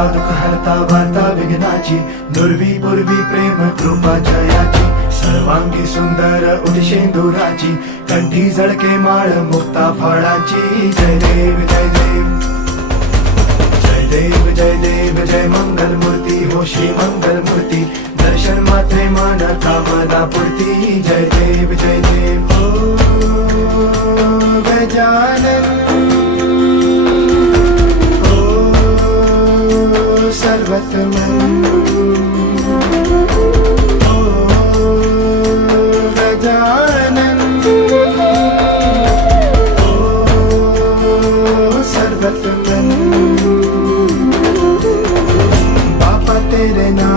हरता दुःख हरता वार्ता विघ्नाची, दुर्वी पूर्वी प्रेम कृपा जयाची, सर्वांगी सुंदर उदिशेंदुराची, कंठी झळके माळ मुक्ता फळाची. जय देव जय देव जय देव जय देव जय मंगल मूर्ती हो श्री मंगल मूर्ती, दर्शन मात्रे मन कामना पूर्ती. जय देव जय देव हो गजानन हो सर्वतमन हो गजानन हो सर्वतमन. तेरे नाम